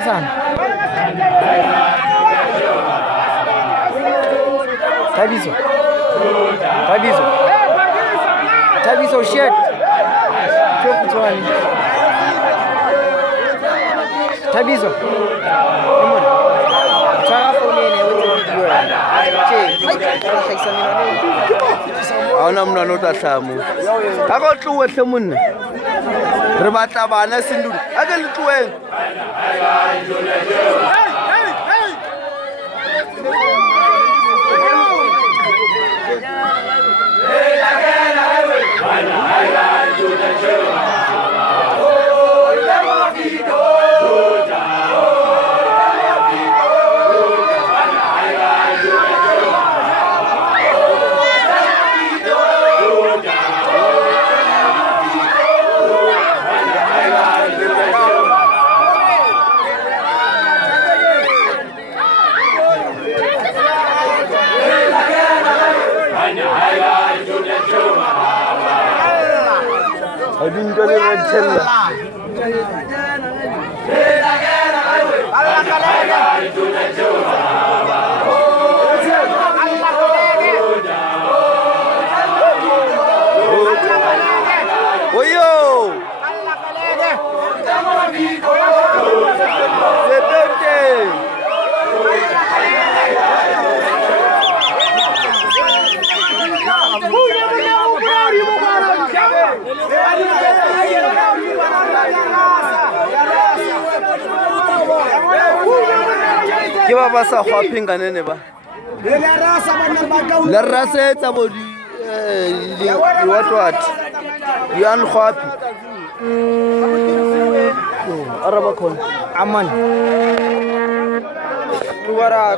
Sana. Tabiso. Tabiso. Tabiso shit. Chokutwani. Tabiso. Come on. Tara fonene with video. Haona mna nota hlamu. Ka go tluwe hle monna. Re batla bana sindulu. A ke le tluweng. I didn't get it tell ke ba ba sa khwaphinga nene ba le rasa etsa bo what yan khwapi Araba khona. Aman. Tubara